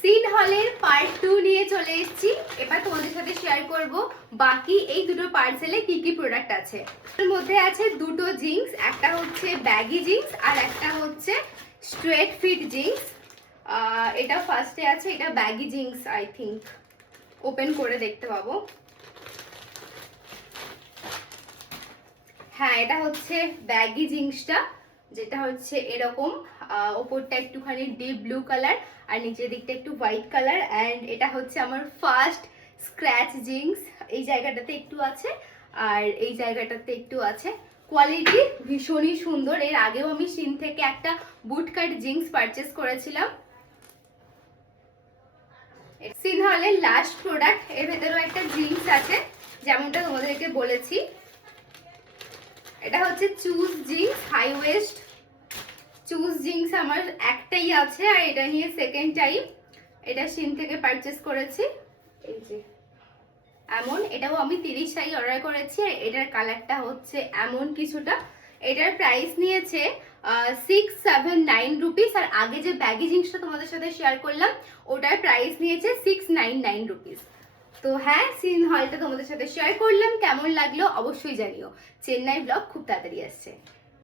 Scene হলের part 2 নিয়ে চলে এসেছি। এবার তোমাদের সাথে শেয়ার করব বাকি এই দুটো পার্সেলে কি কি প্রোডাক্ট আছে। এর মধ্যে আছে দুটো জিন্স, একটা হচ্ছে ব্যাগি জিন্স আর একটা হচ্ছে স্ট্রেট ফিট জিন্স। এটা ফার্স্টে আছে, এটা baggy jeans I think, open করে দেখতে পাবো। হ্যাঁ, এটা হচ্ছে ব্যাগি জিন্সটা, যেটা হচ্ছে এরকম, ওপরটা একটুখানি ডিপ ব্লু কালার আর নিচের দিকটা একটু হোয়াইট কালার। অ্যান্ড এটা হচ্ছে আমার ফার্স্ট স্ক্র্যাচ জিন্স, এই জায়গাটাতে একটু আছে আর এই জায়গাটাতে একটু আছে। কোয়ালিটি ভীষণই সুন্দর। এর আগেও আমি সিন থেকে একটা বুট কাট জিন্স পারচেস করেছিলাম। সিন হলের লাস্ট প্রোডাক্ট, এর ভেতরেও একটা জিন্স আছে যেমনটা তোমাদেরকে বলেছি। এটা হচ্ছে choose jeans high waist. Choose jeans আমার একটাই আছে আর এটা নিয়ে সেকেন্ড টাইম। এটা সিন থেকে পারচেস করেছি। এই যে এমন, এটাও আমি 30 সাইজ অর্ডার করেছি আর এটার কালারটা হচ্ছে এমন কিছুটা। এটার প্রাইস নিয়েছে 679 রুপিস। আর আগে যে ব্যাগি জিন্সটা তোমাদের সাথে শেয়ার করলাম ওটার প্রাইস নিয়েছে 699 রুপিস। তো হ্যাঁ, সিন হলটা তোমাদের সাথে শেয়ার করলাম, কেমন লাগলো অবশ্যই জানিও। চেন্নাই ব্লগ খুব তাড়াতাড়ি আসছে।